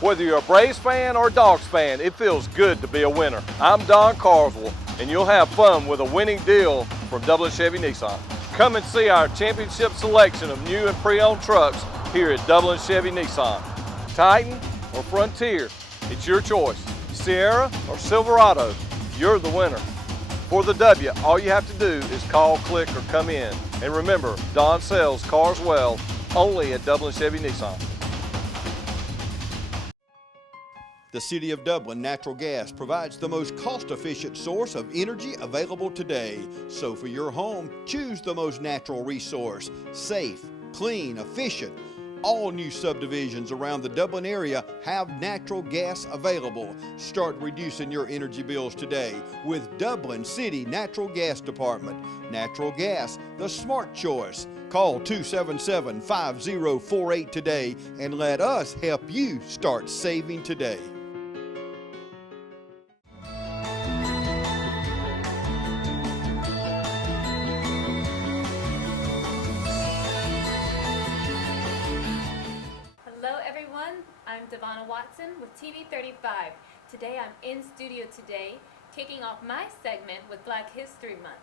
Whether you're a Braves fan or a Dogs fan, it feels good to be a winner. I'm Don Carswell, and you'll have fun with a winning deal from Dublin Chevy Nissan. Come and see our championship selection of new and pre-owned trucks here at Dublin Chevy Nissan. Titan or Frontier, it's your choice. Sierra or Silverado, you're the winner. For the W, all you have to do is call, click, or come in. And remember, Don sells cars well, only at Dublin Chevy Nissan. The City of Dublin Natural Gas provides the most cost-efficient source of energy available today. So for your home, choose the most natural resource. Safe, clean, efficient. All new subdivisions around the Dublin area have natural gas available. Start reducing your energy bills today with Dublin City Natural Gas Department. Natural gas, the smart choice. Call 277-5048 today and let us help you start saving today. With TV 35. Today I'm in studio today, kicking off my segment with Black History Month.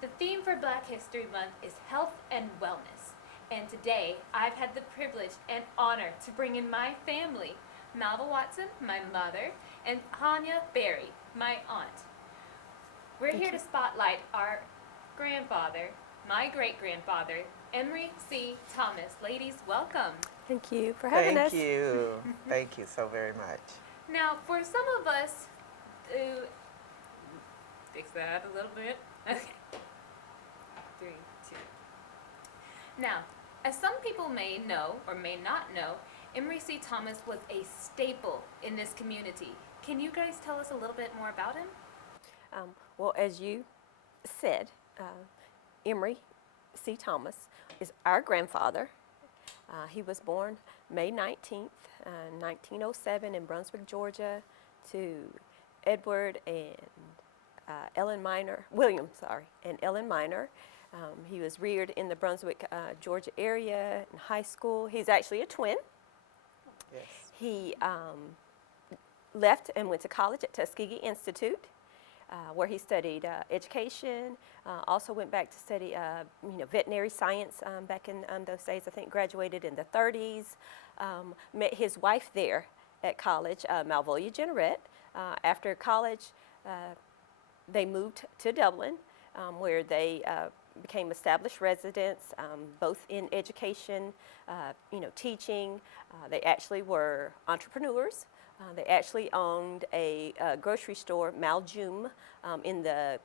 The theme for Black History Month is health and wellness. And today I've had the privilege and honor to bring in my family, Malva Watson, my mother, and Tonya Berry, my aunt. We're here to spotlight our grandfather, my great-grandfather, Emery C. Thomas. Ladies, welcome. Thank you for having us. Thank you. Thank you so very much. Now, for some of us who fix that a little bit. Okay. 3, 2. Now, as some people may know or may not know, Emery C. Thomas was a staple in this community. Can you guys tell us a little bit more about him? Well, as you said, Emery C. Thomas is our grandfather. He was born May 19th, 1907 in Brunswick, Georgia, to Edward and William and Ellen Minor. He was reared in the Brunswick, Georgia area in high school. He's actually a twin. Yes. He left and went to college at Tuskegee Institute, where he studied education, also went back to study veterinary science back in those days. I think graduated in the 30s. Met his wife there at college, Malva Jenneret. After college, they moved to Dublin, where they became established residents, both in education, teaching. They actually were entrepreneurs. They actually owned a grocery store, Maljum, in the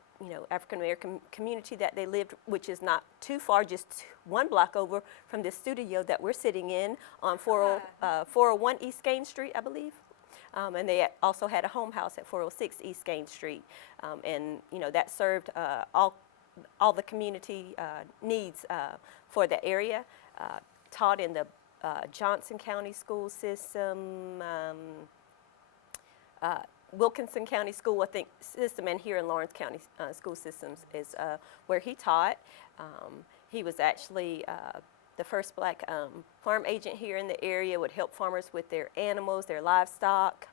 African American community that they lived, which is not too far, just one block over from the studio that we're sitting in on 401 East Gain Street, I believe. And they also had a home house at 406 East Gain Street, and that served all the community needs for the area. Taught in the Johnson County school system. Wilkinson County School, I think, system, and here in Lawrence County school systems is where he taught. He was actually the first black farm agent here in the area, would help farmers with their animals, their livestock.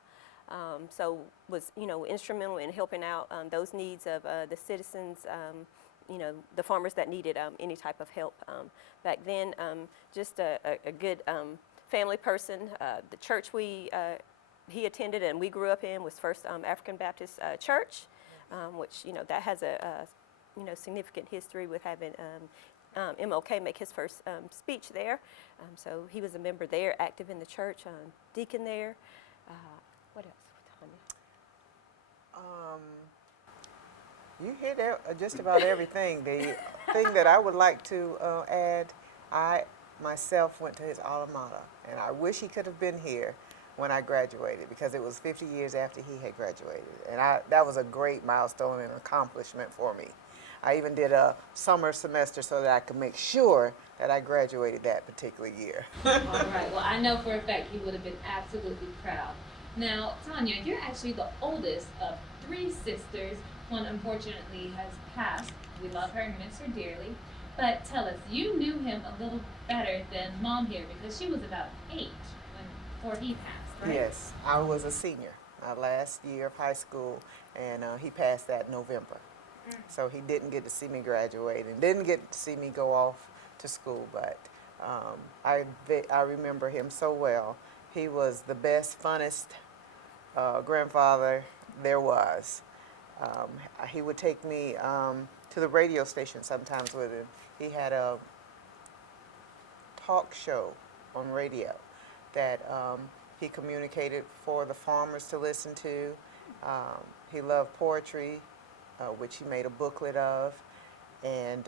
So was, instrumental in helping out those needs of the citizens, the farmers that needed any type of help back then. Just a good family person. The church he attended and we grew up in was First African Baptist Church, which that has a significant history with having MLK make his first speech there. So he was a member there, active in the church, deacon there. What else, Tonya? You hit just about everything. The thing that I would like to add, I myself went to his alma mater, and I wish he could have been here when I graduated, because it was 50 years after he had graduated. And that was a great milestone and accomplishment for me. I even did a summer semester so that I could make sure that I graduated that particular year. All right, well, I know for a fact he would have been absolutely proud. Now, Tonya, you're actually the oldest of 3 sisters. One unfortunately has passed. We love her and miss her dearly. But tell us, you knew him a little better than Mom here, because she was about 8 before he passed. right? Yes, I was a senior my last year of high school, and he passed that November. So he didn't get to see me graduate and didn't get to see me go off to school, but I remember him so well. He was the best, funnest grandfather there was. Um, he would take me to the radio station sometimes with him. He had a talk show on radio that he communicated for the farmers to listen to. He loved poetry, which he made a booklet of, and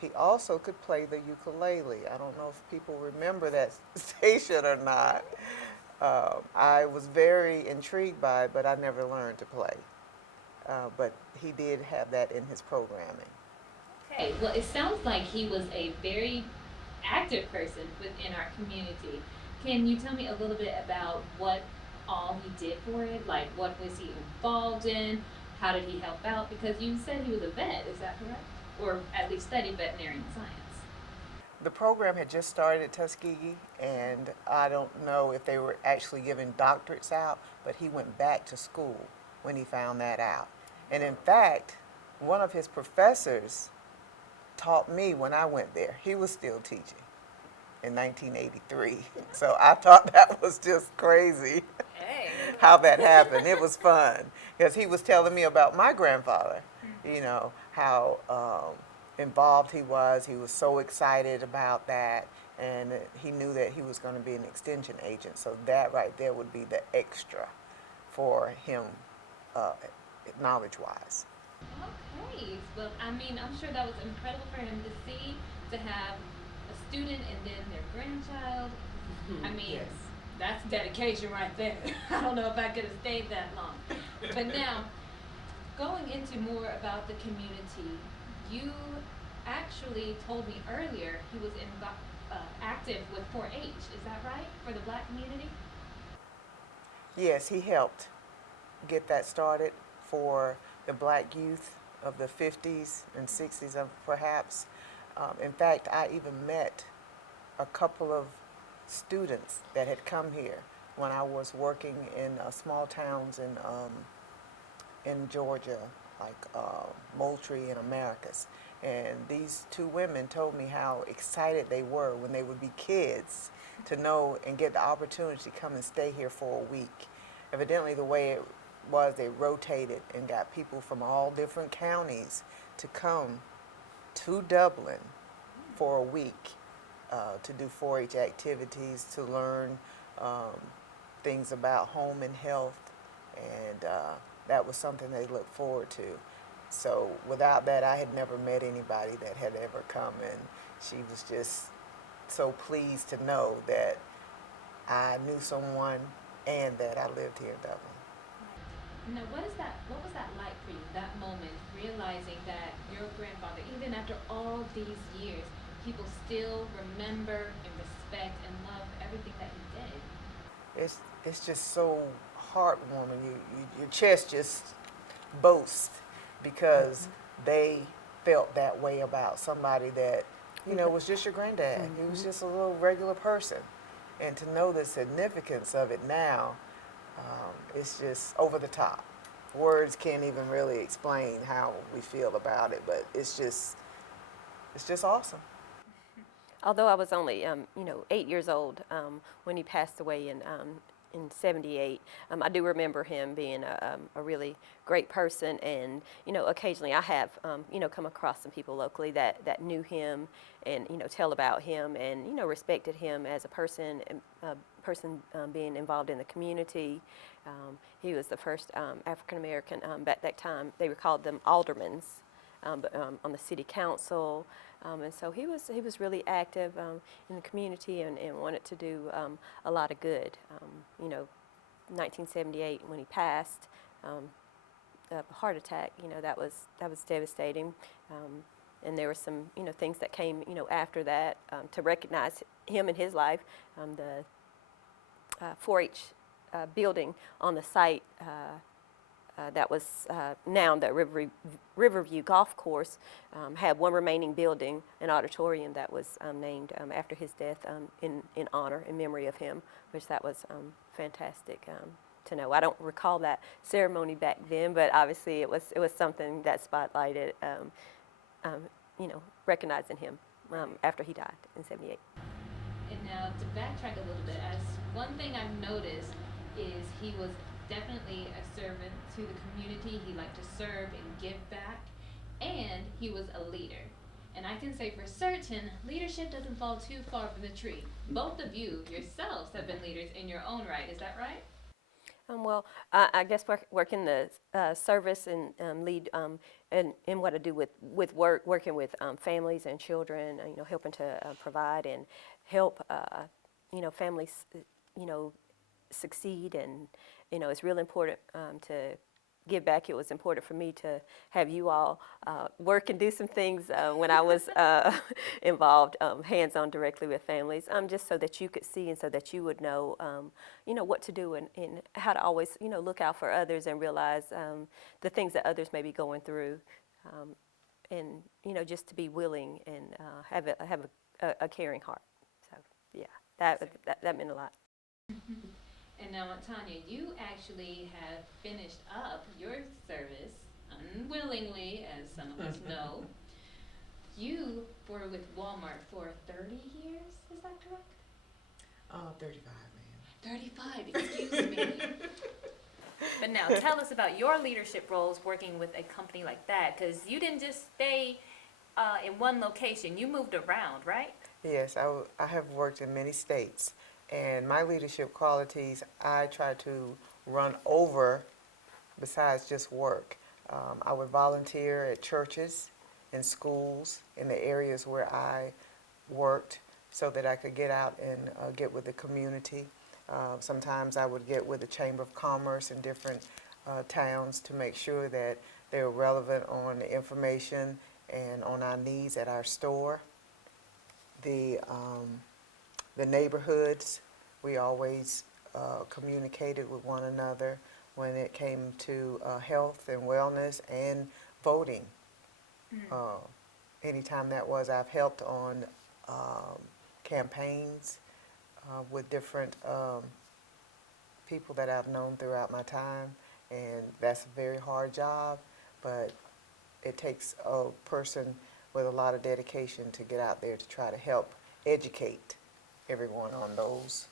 he also could play the ukulele. I don't know if people remember that station or not. I was very intrigued by it, but I never learned to play. But he did have that in his programming. Okay, well, it sounds like he was a very active person within our community. Can you tell me a little bit about what all he did for it? Like, what was he involved in? How did he help out? Because you said he was a vet, is that correct? Or at least studied veterinary science. The program had just started at Tuskegee, and I don't know if they were actually giving doctorates out, but he went back to school when he found that out. And in fact, one of his professors taught me when I went there. He was still teaching in 1983. So I thought that was just crazy Hey. how that happened. It was fun because he was telling me about my grandfather, you know, how involved he was. He was so excited about that, and he knew that he was going to be an extension agent. So that right there would be the extra for him, knowledge-wise. Okay. Well, I mean, I'm sure that was incredible for him to see, to have a student and then their grandchild. I mean, Yes. that's dedication right there. I don't know if I could have stayed that long. But now, going into more about the community, you actually told me earlier he was active with 4-H. Is that right? For the black community? Yes, he helped get that started for the black youth of the 50s and 60s, perhaps. In fact, I even met a couple of students that had come here when I was working in small towns in Georgia, like Moultrie and Americus. And these two women told me how excited they were when they would be kids to know and get the opportunity to come and stay here for a week. Evidently, the way it was, they rotated and got people from all different counties to come to Dublin for a week to do 4-H activities, to learn things about home and health, and that was something they looked forward to. So without that, I had never met anybody that had ever come, and she was just so pleased to know that I knew someone and that I lived here in Dublin. Now, what was that like for you, that moment, realizing that your grandfather, even after all these years, people still remember and respect and love everything that he did? It's just so heartwarming. Your chest just boasts because they felt that way about somebody that, you know, was just your granddad. He was just a little regular person. And to know the significance of it now, it's just over the top. Words can't even really explain how we feel about it, but it's just awesome. Although I was only, 8 years old when he passed away in '78, I do remember him being a really great person, and occasionally I have come across some people locally that knew him and tell about him and respected him as a person, being involved in the community. He was the first African American at that time. They called them aldermans, but on the city council. And so he was really active in the community and wanted to do a lot of good. 1978 when he passed, a heart attack. That was devastating. And there were some things that came after that to recognize him in his life. The 4-H building on the site that was now the Riverview Golf Course, had one remaining building, an auditorium that was named after his death in honor, in memory of him, which that was fantastic to know. I don't recall that ceremony back then, but obviously it was something that spotlighted, recognizing him after he died in '78. And now to backtrack a little bit, as one thing I've noticed is he was definitely a servant to the community. He liked to serve and give back, and he was a leader. And I can say for certain, leadership doesn't fall too far from the tree. Both of you yourselves have been leaders in your own right. Is that right? Well, I guess working the service and lead in what I do with working with families and children, helping to provide and help, families, succeed, and it's real important to give back. It was important for me to have you all work and do some things when I was involved hands-on directly with families, just so that you could see and so that you would know, what to do and how to always, look out for others and realize the things that others may be going through, and just to be willing and have a caring heart. So yeah, that meant a lot. And now, Tonya, you actually have finished up your service unwillingly, as some of us know. You were with Walmart for 30 years, is that correct? 35, ma'am. 35, excuse me. But now, tell us about your leadership roles working with a company like that, because you didn't just stay in one location. You moved around, right? Yes, I have worked in many states, and my leadership qualities, I try to run over besides just work. I would volunteer at churches and schools in the areas where I worked so that I could get out and get with the community. Sometimes I would get with the Chamber of Commerce in different towns to make sure that they were relevant on the information and on our needs at our store. The neighborhoods, we always communicated with one another when it came to health and wellness and voting. Anytime that was, I've helped on campaigns with different people that I've known throughout my time, and that's a very hard job, but it takes a person with a lot of dedication to get out there to try to help educate everyone on those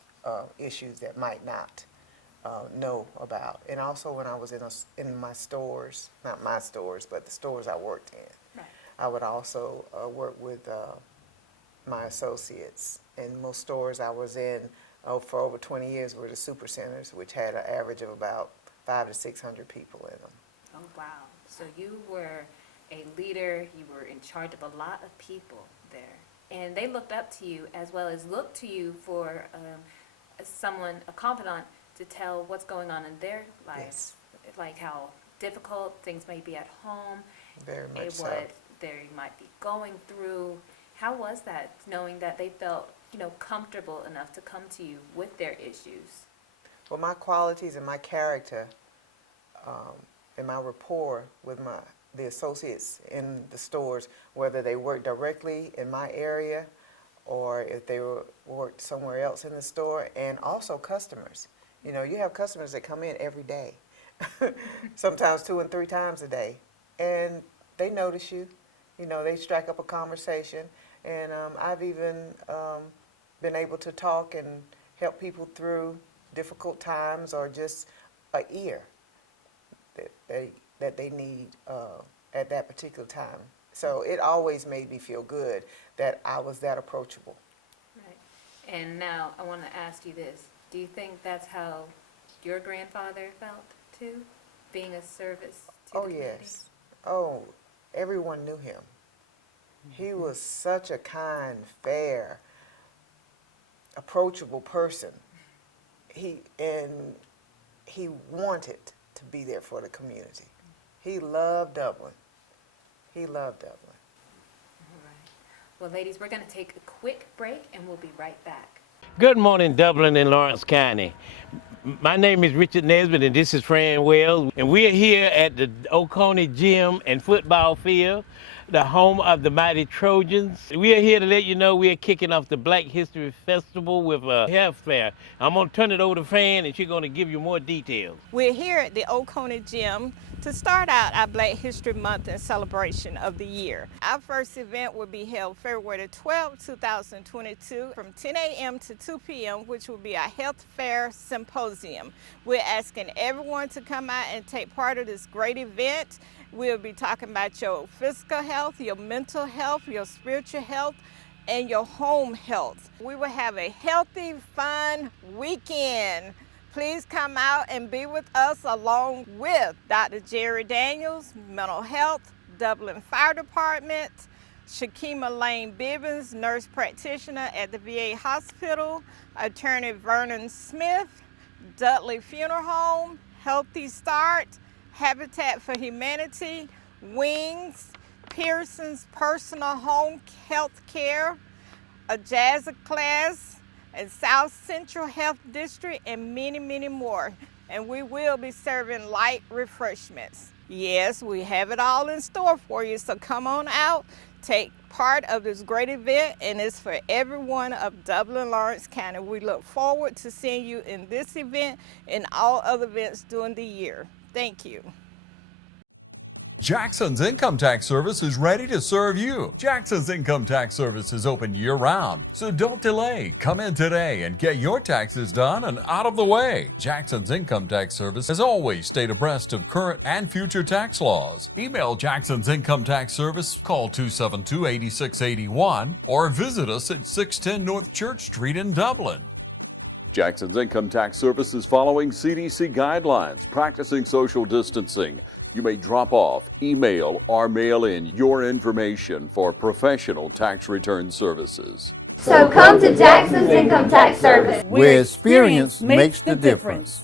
issues that might not know about. And also when I was in my stores, not my stores, but the stores I worked in, Right. I would also work with my associates. And most stores I was in for over 20 years were the super centers, which had an average of about 500 to 600 people in them. Oh, wow. So you were a leader, you were in charge of a lot of people there. And they looked up to you as well as looked to you for someone, a confidant, to tell what's going on in their lives. Yes. Like how difficult things may be at home, Very much so. what they might be going through. How was that, knowing that they felt, comfortable enough to come to you with their issues? Well, my qualities and my character and my rapport with the associates in the stores, whether they work directly in my area or if they worked somewhere else in the store, and also customers. You have customers that come in every day, sometimes 2 and 3 times a day, and they notice you. They strike up a conversation, and I've even been able to talk and help people through difficult times or just an ear that they need at that particular time. So it always made me feel good that I was that approachable. Right. And now I want to ask you this. Do you think that's how your grandfather felt too, being a service to the community? Yes. Oh, everyone knew him. He was such a kind, fair, approachable person. He wanted to be there for the community. He loved Dublin. He loved Dublin. All right. Well, ladies, we're going to take a quick break and we'll be right back. Good morning, Dublin and Lawrence County. My name is Richard Nesbitt, and this is Fran Wells, and we're here at the Oconee Gym and Football Field, the home of the mighty Trojans. We are here to let you know we are kicking off the Black History Festival with a health fair. I'm going to turn it over to Fran, and she's going to give you more details. We're here at the Oconee Gym to start out our Black History Month and celebration of the year. Our first event will be held February 12, 2022 from 10 a.m. to 2 p.m., which will be a health fair symposium. We're asking everyone to come out and take part of this great event. We'll be talking about your physical health, your mental health, your spiritual health, and your home health. We will have a healthy, fun weekend. Please come out and be with us along with Dr. Jerry Daniels, Mental Health, Dublin Fire Department, Shakima Lane Bibbins, nurse practitioner at the VA Hospital, Attorney Vernon Smith, Dudley Funeral Home, Healthy Start, Habitat for Humanity, Wings, Pearson's Personal Home Health Care, a jazz class, and South Central Health District, and many, many more. And we will be serving light refreshments. Yes, we have it all in store for you, so come on out, take part of this great event, and it's for everyone of Dublin, Lawrence County. We look forward to seeing you in this event and all other events during the year. Thank you. Jackson's Income Tax Service is ready to serve you. Jackson's Income Tax Service is open year-round, so don't delay. Come in today and get your taxes done and out of the way. Jackson's Income Tax Service has always stayed abreast of current and future tax laws. Email Jackson's Income Tax Service, call 272-8681, or visit us at 610 North Church Street in Dublin. Jackson's Income Tax Service is following CDC guidelines, practicing social distancing. You may drop off, email, or mail in your information for professional tax return services. So come to Jackson's Income Tax Service, where experience makes the difference.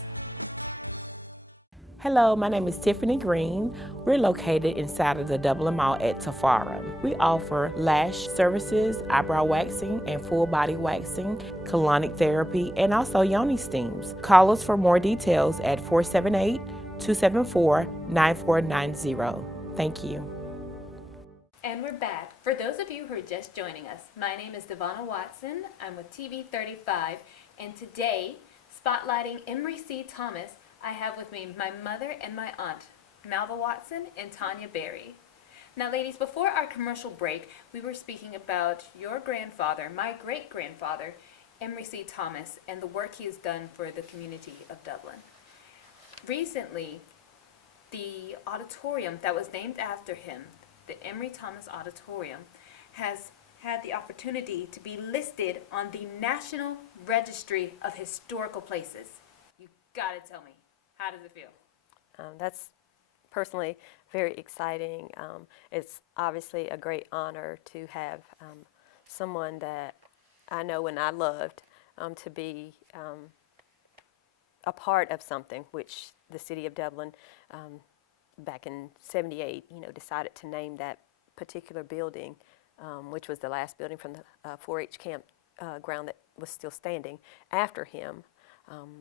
Hello, my name is Tiffany Green. We're located inside of the Dublin Mall at Tafara. We offer lash services, eyebrow waxing, and full body waxing, colonic therapy, and also yoni steams. Call us for more details at 478-274-9490. Thank you. And we're back. For those of you who are just joining us, my name is Devonna Watson. I'm with TV 35, and today, spotlighting Emery C. Thomas, I have with me my mother and my aunt, Malva Watson and Tonya Berry. Now, ladies, before our commercial break, we were speaking about your grandfather, my great-grandfather, Emery C. Thomas, and the work he has done for the community of Dublin. Recently, the auditorium that was named after him, the Emery Thomas Auditorium, has had the opportunity to be listed on the National Registry of Historical Places. You gotta tell me. How does it feel? That's personally very exciting. It's obviously a great honor to have someone that I know and I loved to be a part of something which the city of Dublin back in '78, decided to name that particular building, which was the last building from the 4-H camp ground that was still standing after him.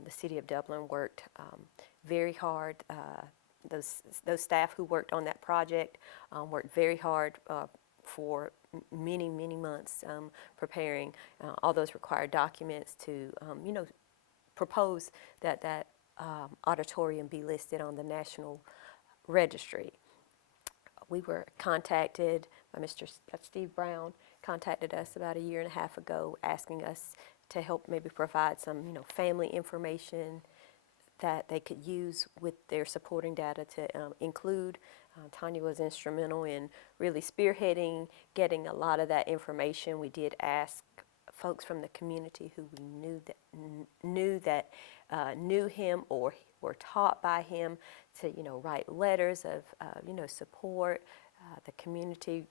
The city of Dublin worked very hard. Those staff who worked on that project worked very hard for many months preparing all those required documents to propose that auditorium be listed on the National Registry. We were contacted by Mr. Steve Brown, contacted us about a year and a half ago, asking us to help maybe provide some, family information that they could use with their supporting data to include. Tonya was instrumental in really spearheading, getting a lot of that information. We did ask folks from the community who we knew him or were taught by him to, write letters of, support. The community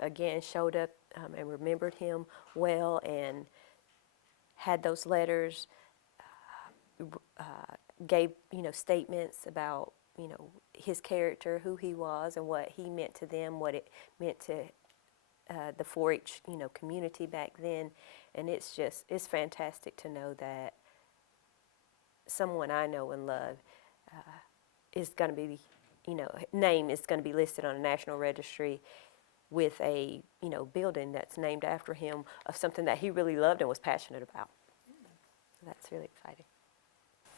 again showed up and remembered him well and had those letters, gave statements about his character, who he was, and what he meant to them, what it meant to the 4-H, community back then. And it's fantastic to know that someone I know and love is going to be, name is going to be listed on a national registry with a, building that's named after him of something that he really loved and was passionate about. So that's really exciting.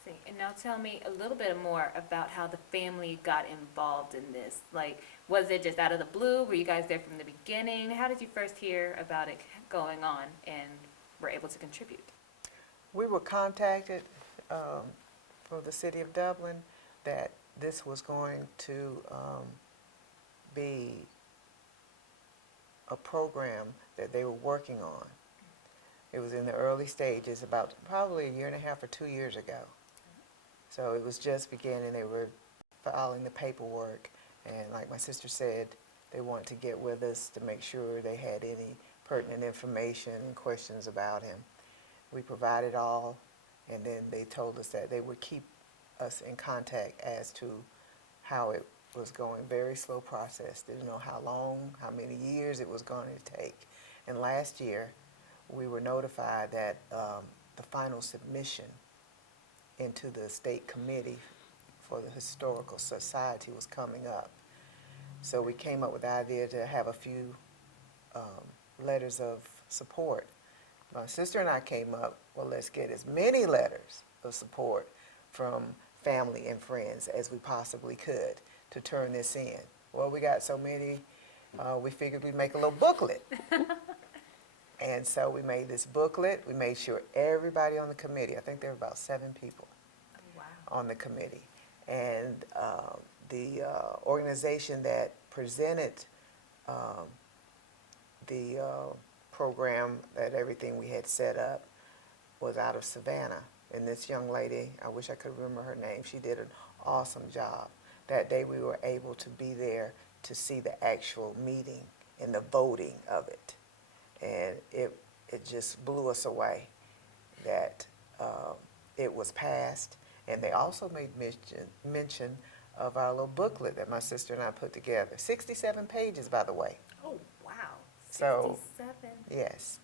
See, and now tell me a little bit more about how the family got involved in this. Like, was it just out of the blue? Were you guys there from the beginning? How did you first hear about it going on and were able to contribute? We were contacted from the city of Dublin that this was going to be a program that they were working on. It was in the early stages, about probably a year and a half or 2 years ago. So it was just beginning. They were filing the paperwork, and like my sister said, they wanted to get with us to make sure they had any pertinent information and questions about him. We provided all, and then they told us that they would keep us in contact as to how it was going. Very slow process. Didn't know how long, how many years it was going to take. And last year, we were notified that the final submission into the state committee for the Historical Society was coming up. So we came up with the idea to have a few letters of support. My sister and I came up, well, let's get as many letters of support from family and friends as we possibly could to turn this in. Well, we got so many, we figured we'd make a little booklet. And so we made this booklet. We made sure everybody on the committee, I think there were about 7 people on the committee. And the organization that presented the program, that everything we had set up, was out of Savannah. And this young lady, I wish I could remember her name, she did an awesome job. That day we were able to be there to see the actual meeting and the voting of it. And it just blew us away that it was passed. And they also made mention of our little booklet that my sister and I put together. 67 pages, by the way. Oh, wow. 67. So, yes.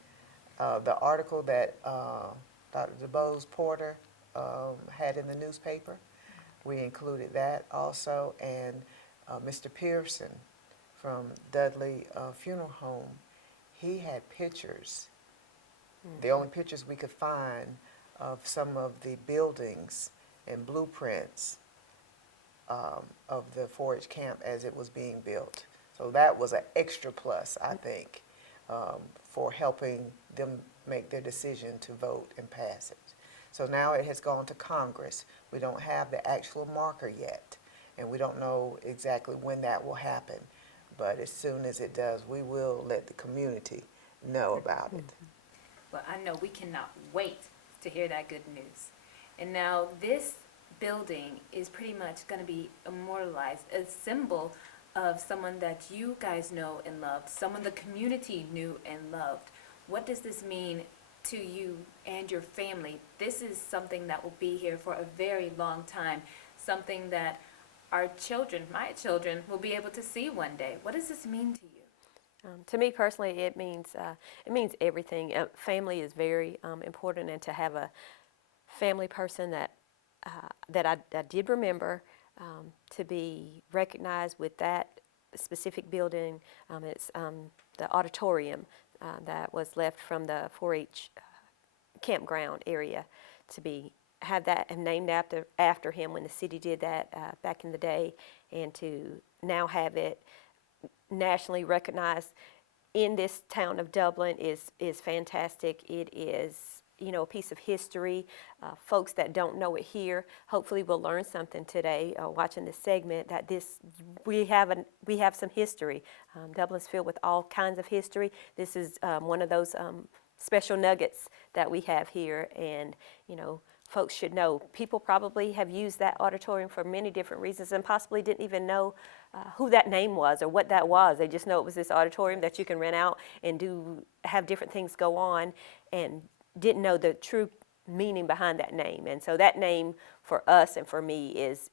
The article that Dr. DeBose Porter had in the newspaper, we included that also. And Mr. Pearson from Dudley Funeral Home, he had pictures, the only pictures we could find of some of the buildings and blueprints of the 4-H camp as it was being built. So that was an extra plus, I think, for helping them make their decision to vote and pass it. So now it has gone to Congress. We don't have the actual marker yet, and we don't know exactly when that will happen. But as soon as it does, we will let the community know about it. Well, I know we cannot wait to hear that good news. And now this building is pretty much going to be immortalized, a symbol of someone that you guys know and loved, someone the community knew and loved. What does this mean to you and your family? This is something that will be here for a very long time, something that our children, my children, will be able to see one day. What does this mean to you? To me personally, it means everything. Family is very important, and to have a family person that I did remember to be recognized with that specific building. It's the auditorium that was left from the 4-H campground area to have that named after him when the city did that back in the day, and to now have it nationally recognized in this town of Dublin is fantastic. It is, a piece of history. Folks that don't know it here hopefully will learn something today watching this segment, that we have some history. Dublin's filled with all kinds of history. This is one of those special nuggets that we have here, and folks should know. People probably have used that auditorium for many different reasons and possibly didn't even know who that name was or what that was. They just know it was this auditorium that you can rent out and have different things go on, and didn't know the true meaning behind that name. And so that name for us and for me is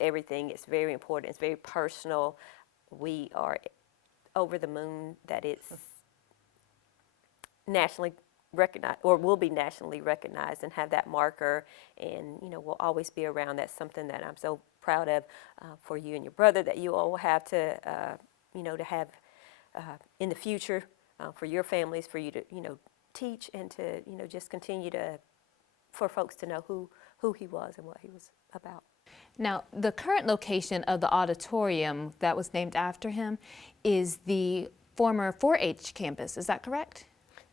everything. It's very important. It's very personal. We are over the moon that it's nationally recognized, or will be nationally recognized, and have that marker, and will always be around. That's something that I'm so proud of for you and your brother, that you all will have to to have in the future, for your families, for you to teach, and to just continue to, for folks to know who he was and what he was about. Now, the current location of the auditorium that was named after him is the former 4-H campus. Is that correct?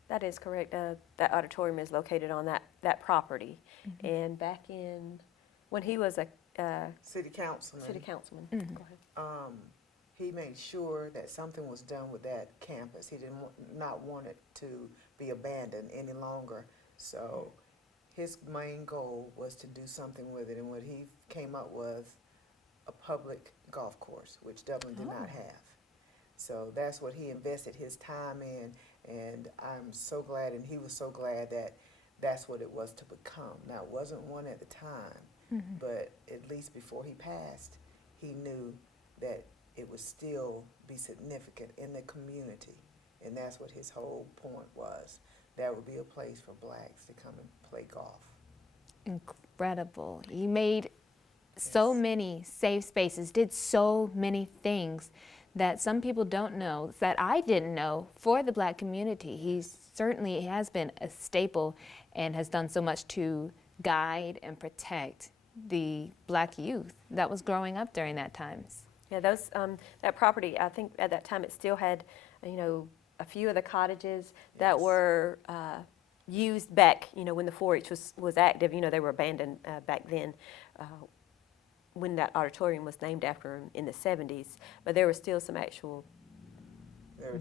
That is correct. That auditorium is located on that property. Mm-hmm. And back in, when he was a city councilman, Mm-hmm. Go ahead. He made sure that something was done with that campus. He did not want it to be abandoned any longer. So his main goal was to do something with it, and what he came up with, a public golf course, which Dublin did not have. So that's what he invested his time in, and I'm so glad, and he was so glad that that's what it was to become. Now, it wasn't one at the time, but at least before he passed, he knew that it would still be significant in the community, and that's what his whole point was. That would be a place for blacks to come and play golf. Incredible. He made so many safe spaces, did so many things that some people don't know, that I didn't know, for the black community. He certainly has been a staple and has done so much to guide and protect the black youth that was growing up during that times. Yeah, that property, I think at that time it still had, a few of the cottages that were used back, when the 4-H was active. They were abandoned back then when that auditorium was named after him in the 70s. But there were still some actual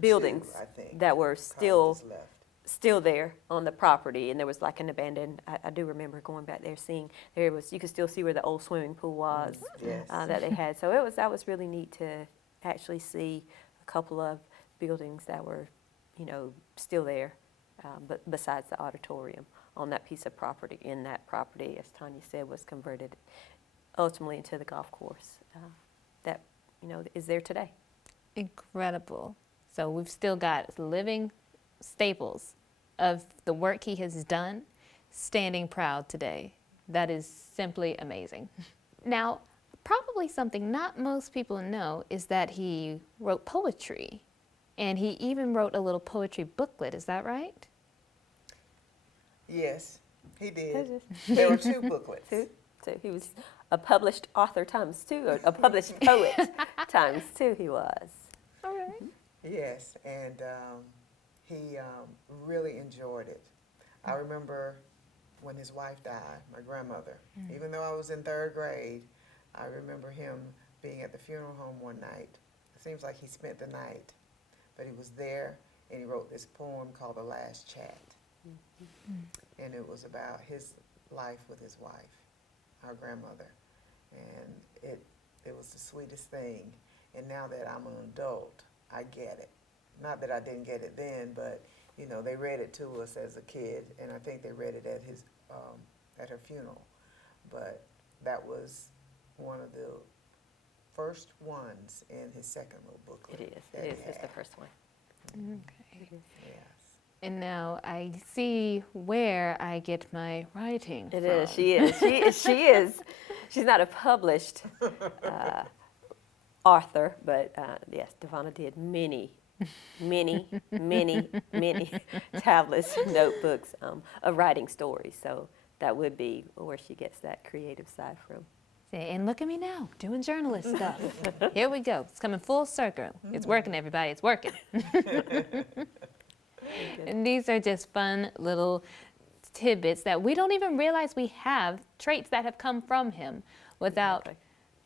buildings that were still there on the property, and there was like an abandoned, I do remember going back there, seeing, you could still see where the old swimming pool was that they had. So that was really neat to actually see a couple of buildings that were, still there, but besides the auditorium on that piece of property. In that property, as Tonya said, was converted ultimately into the golf course that, is there today. Incredible. So we've still got living staples of the work he has done standing proud today. That is simply amazing. Now, probably something not most people know is that he wrote poetry, and he even wrote a little poetry booklet. Is that right? Yes, he did. There were 2 booklets. So he was a published author times 2, or a published poet times 2 he was. All right. Yes, and he really enjoyed it. I remember when his wife died, my grandmother, even though I was in 3rd grade, I remember him being at the funeral home one night. It seems like he spent the night, but he was there, and he wrote this poem called The Last Chat. And it was about his life with his wife, our grandmother. And it was the sweetest thing. And now that I'm an adult, I get it. Not that I didn't get it then, but they read it to us as a kid, and I think they read it at his at her funeral. But that was one of the first ones in his second little booklet. It is. It's the first one. Okay. Yes. And now I see where I get my writing It from. is. She is. She's not a published author, but yes, Devonna did many tablets, notebooks of writing stories. So that would be where she gets that creative side from. And look at me now, doing journalist stuff. Here we go. It's coming full circle. It's working, everybody. It's working. And these are just fun little tidbits that we don't even realize we have, traits that have come from him without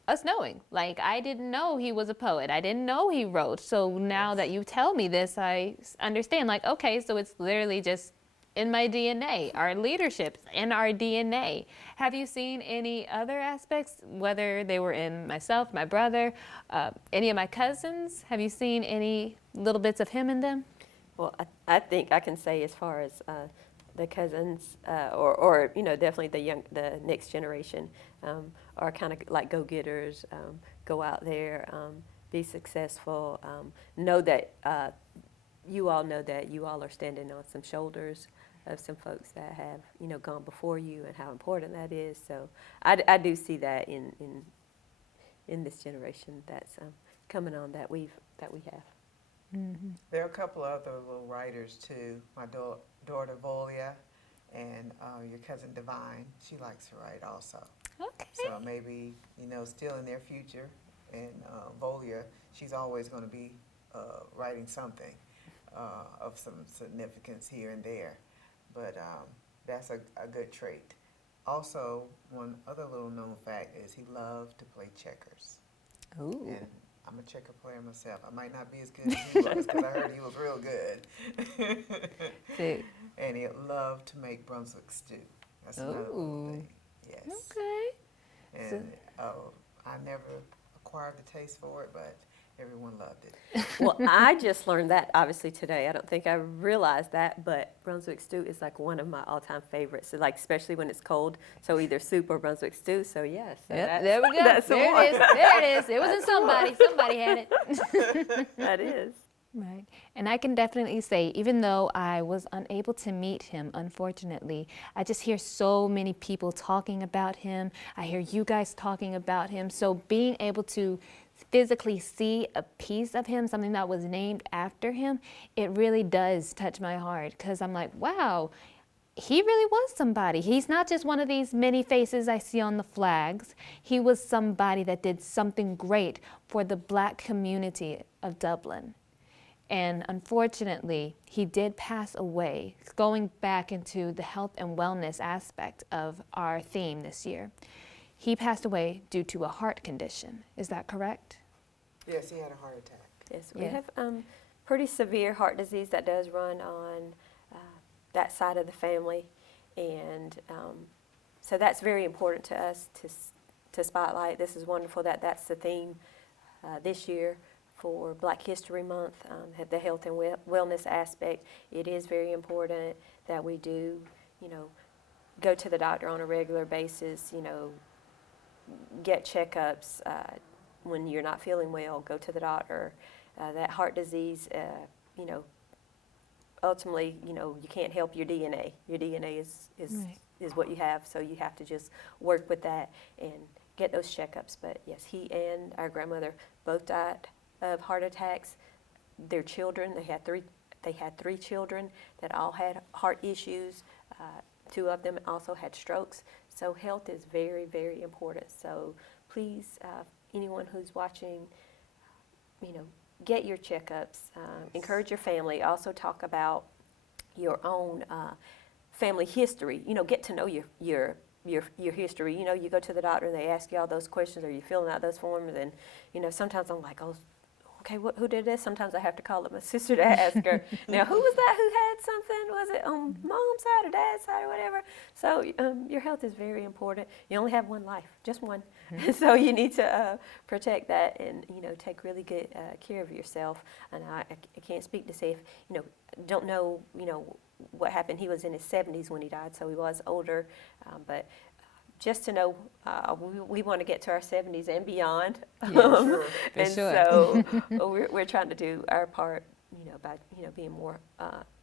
us knowing. Like, I didn't know he was a poet. I didn't know he wrote. So now that you tell me this, I understand, like, okay, so it's literally just in my DNA. Our leadership's in our DNA. Have you seen any other aspects, whether they were in myself, my brother, any of my cousins? Have you seen any little bits of him in them? Well, I think I can say, as far as the cousins, or definitely the next generation, are kind of like go-getters, go out there, be successful, know that you all know that you all are standing on some shoulders of some folks that have, gone before you, and how important that is. So I do see that in this generation that's coming on that we have. Mm-hmm. There are a couple of other little writers too. My daughter Volia and your cousin Divine. She likes to write also. Okay. So maybe, still in their future. And Volia, she's always going to be writing something of some significance here and there. But that's a good trait. Also, one other little known fact is he loved to play checkers. Ooh. And I'm a checker player myself. I might not be as good as he was, because I heard he was real good. See. And he loved to make Brunswick stew. That's another little thing. Yes. Okay. And I never acquired the taste for it, but everyone loved it. Well, I just learned that obviously today. I don't think I realized that, but Brunswick stew is like one of my all-time favorites. So, like, especially when it's cold. So either soup or Brunswick stew. So yes. So Yep, there we go. That's There it is. There it is. It was in somebody. Somebody had it. That is. Right. And I can definitely say, even though I was unable to meet him, unfortunately, I just hear so many people talking about him. I hear you guys talking about him. So being able to physically see a piece of him, something that was named after him, it really does touch my heart, because I'm like, wow, he really was somebody. He's not just one of these many faces I see on the flags. He was somebody that did something great for the Black community of Dublin. And unfortunately, he did pass away, going back into the health and wellness aspect of our theme this year. He passed away due to a heart condition. Is that correct? Yes, he had a heart attack. Yes, we have pretty severe heart disease that does run on that side of the family. And so that's very important to us to spotlight. This is wonderful that that's the theme this year for Black History Month, the health and wellness aspect. It is very important that we do, go to the doctor on a regular basis, get checkups. When you're not feeling well, go to the doctor. That heart disease, ultimately, you can't help your DNA. Your DNA is what you have, so you have to just work with that and get those checkups. But yes, he and our grandmother both died of heart attacks. Their children, they had three children that all had heart issues. Two of them also had strokes. So health is very, very important. So please, anyone who's watching, get your checkups. Encourage your family. Also talk about your own family history. Get to know your history. You go to the doctor and they ask you all those questions. Are you filling out those forms? And sometimes I'm like, oh, okay, who did this? Sometimes I have to call up my sister to ask her, now, who was that who had something? Was it on mom's side or dad's side or whatever? So your health is very important. You only have one life, just one. Mm-hmm. So you need to protect that and, take really good care of yourself. And I can't speak to say if, don't know, what happened. He was in his 70s when he died, so he was older. But just to know, we want to get to our 70s and beyond. Yeah, sure. And so we're trying to do our part, by being more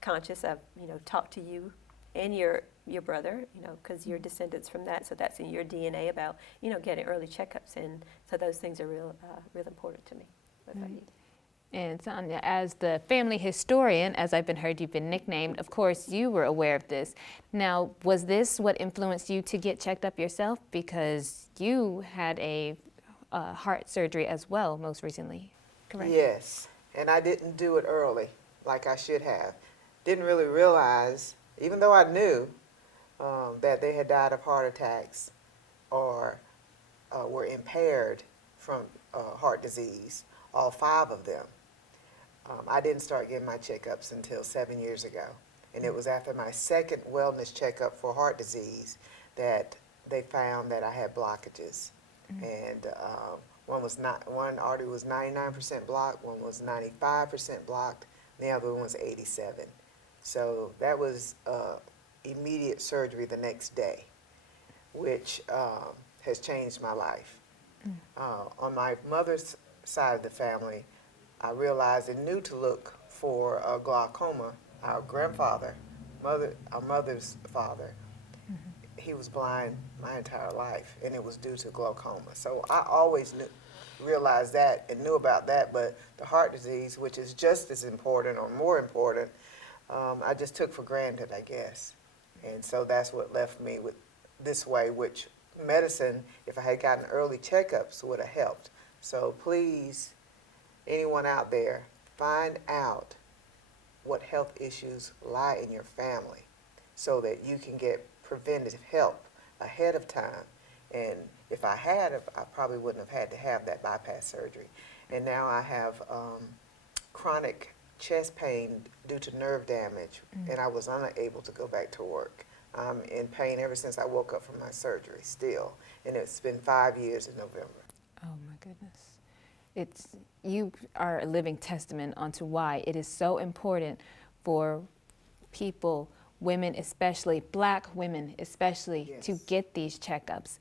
conscious of, talk to you and your brother, because you're descendants from that, so that's in your DNA about, getting early checkups, and so those things are real important to me. And Tonya, as the family historian, as I've heard you've been nicknamed, of course you were aware of this. Now, was this what influenced you to get checked up yourself? Because you had a heart surgery as well most recently, correct? Yes, and I didn't do it early like I should have. Didn't really realize, even though I knew that they had died of heart attacks or were impaired from heart disease, all 5 of them. I didn't start getting my checkups until 7 years ago. And it was after my second wellness checkup for heart disease that they found that I had blockages. Mm-hmm. And one artery was 99% blocked, one was 95% blocked, and the other one was 87. So that was immediate surgery the next day, which has changed my life. Mm-hmm. On my mother's side of the family, I realized and knew to look for glaucoma. Our grandfather, our mother's father, he was blind my entire life, and it was due to glaucoma. So I always realized that and knew about that, but the heart disease, which is just as important or more important, I just took for granted, I guess. And so that's what left me with this way, which medicine, if I had gotten early checkups, would have helped. So please, anyone out there, find out what health issues lie in your family so that you can get preventative help ahead of time. And if I had, I probably wouldn't have had to have that bypass surgery. And now I have chronic chest pain due to nerve damage, and I was unable to go back to work. I'm in pain ever since I woke up from my surgery still, and it's been 5 years in November. Oh my goodness. You are a living testament onto why it is so important for people, women especially, Black women especially, to get these checkups.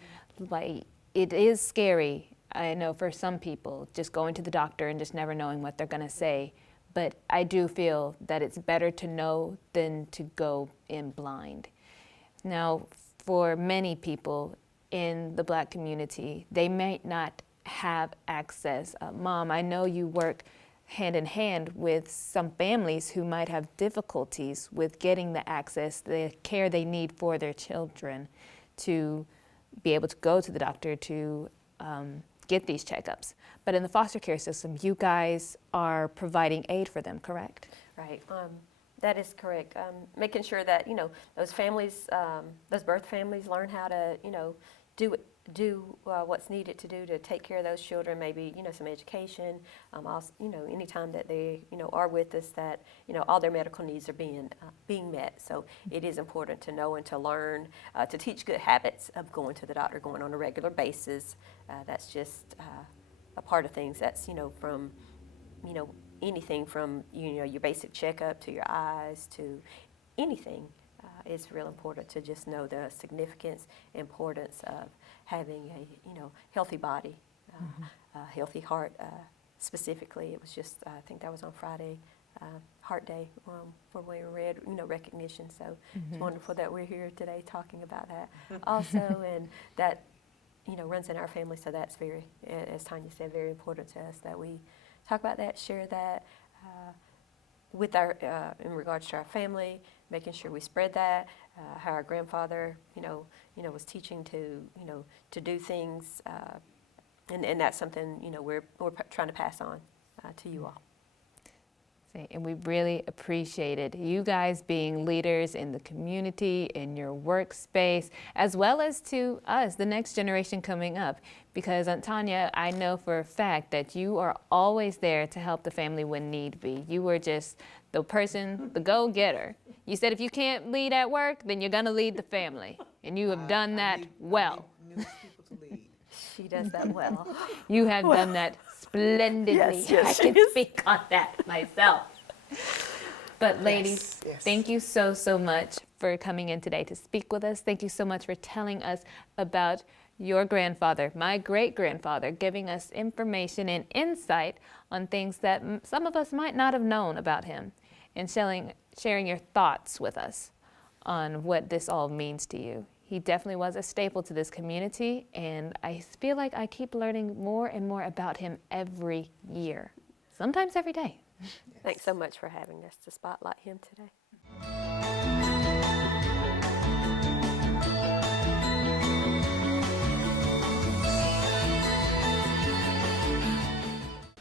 Like, it is scary, I know, for some people, just going to the doctor and just never knowing what they're gonna say. But I do feel that it's better to know than to go in blind. Now, for many people in the Black community, they may not have access. Mom, I know you work hand in hand with some families who might have difficulties with getting the access, the care they need for their children to be able to go to the doctor to get these checkups. But in the foster care system, you guys are providing aid for them, correct? Right. That is correct. Making sure that, those families, those birth families learn how to, do what's needed to do to take care of those children, maybe, some education, also, anytime that they, are with us, that, all their medical needs are being met. So it is important to know and to learn, to teach good habits of going to the doctor, going on a regular basis. That's just a part of things. That's, from, anything from, your basic checkup to your eyes to anything. It's real important to just know the significance, importance of having a healthy body, a healthy heart. Specifically, it was just I think that was on Friday, Heart Day for Women Red, recognition. So it's wonderful that we're here today talking about that also, and that runs in our family. So that's very, as Tonya said, very important to us that we talk about that, share that with our in regards to our family, making sure we spread that. How our grandfather, was teaching to do things, and that's something we're trying to pass on to you all. And we really appreciated you guys being leaders in the community, in your workspace, as well as to us, the next generation coming up. Because Tonya, I know for a fact that you are always there to help the family when need be. You were just the person, the go-getter. You said if you can't lead at work, then you're gonna lead the family. And you have done that well. I need people to lead. She does that well. You have done that splendidly. Yes, I can speak on that myself. But ladies, yes. Thank you so, so much for coming in today to speak with us. Thank you so much for telling us about your grandfather, my great-grandfather, giving us information and insight on things that some of us might not have known about him, and sharing your thoughts with us on what this all means to you. He definitely was a staple to this community, and I feel like I keep learning more and more about him every year, sometimes every day. Yes. Thanks so much for having us to spotlight him today.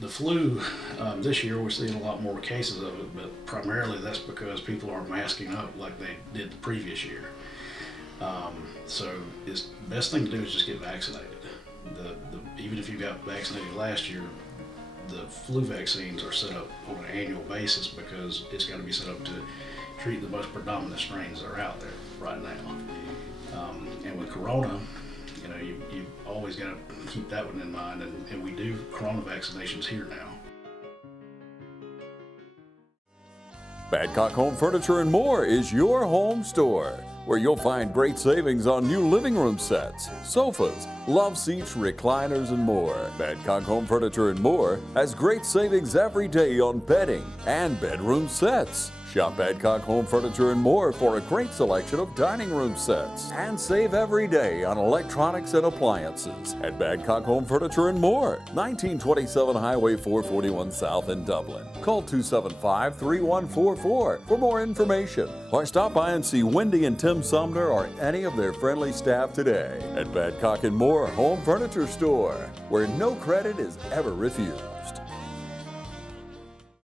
The flu, this year we're seeing a lot more cases of it, but primarily that's because people aren't masking up like they did the previous year. So the best thing to do is just get vaccinated. Even if you got vaccinated last year, the flu vaccines are set up on an annual basis because it's got to be set up to treat the most predominant strains that are out there right now. And with Corona, you always got to keep that one in mind, and we do Corona vaccinations here now. Badcock Home Furniture and More is your home store. where you'll find great savings on new living room sets, sofas, love seats, recliners, and more. Badcock Home Furniture and More has great savings every day on bedding and bedroom sets. Shop Badcock Home Furniture and More for a great selection of dining room sets. And save every day on electronics and appliances at Badcock Home Furniture and More, 1927 Highway 441 South in Dublin. Call 275-3144 for more information, or stop by and see Wendy and Tim Sumner or any of their friendly staff today at Badcock and More Home Furniture Store, where no credit is ever refused.